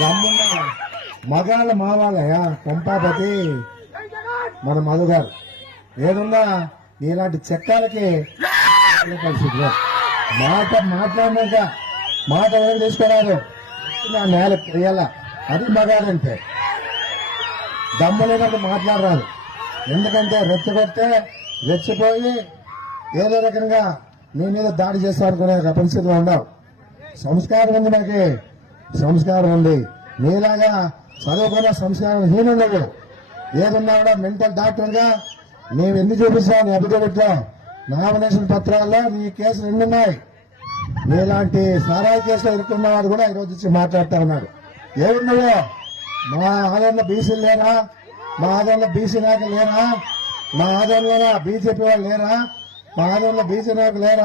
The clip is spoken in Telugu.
దమ్మున్న మగాళ్ళ మావాలయ్యా పంపాపతి మన మధు గారు. ఏదున్నా ఇలాంటి చట్టాలకి పరిస్థితిలో మాట్లాడినాక మాట ఏం తీసుకున్నారు నా నేల క్రియల అది మగాడంటే. దమ్ము లేనప్పుడు మాట్లాడరాదు. ఎందుకంటే రెచ్చగొడితే రెచ్చిపోయి ఏదో రకంగా నీ మీద దాడి చేస్తా అనుకునే పరిస్థితిలో ఉండవు. సంస్కారం ఉంది, నాకు సంస్కారం ఉంది. నీలాగా చదువుకున్న సంస్కారం హీనుండదు. ఏదున్నా కూడా మెంటల్ డాక్టర్గా మేము ఎన్ని చూపిస్తావు నీ అభివృద్ధిలో నామినేషన్ పత్రాల్లో నీ కేసులు ఎన్నున్నాయి. నీలాంటి సారాయి కేసులో ఇరుక్కున్న వాడు కూడా ఈరోజు వచ్చి మాట్లాడుతూ ఉన్నాడు. ఏమున్నాయో మా ఆదరణలో బీసీలు లేరా, మా ఆదరణలో బీసీ నాయకులు లేరా, మా ఆదరణలో బీజేపీ వాళ్ళు లేరా, మా ఆదరణలో బీసీ నాయకులు లేరా.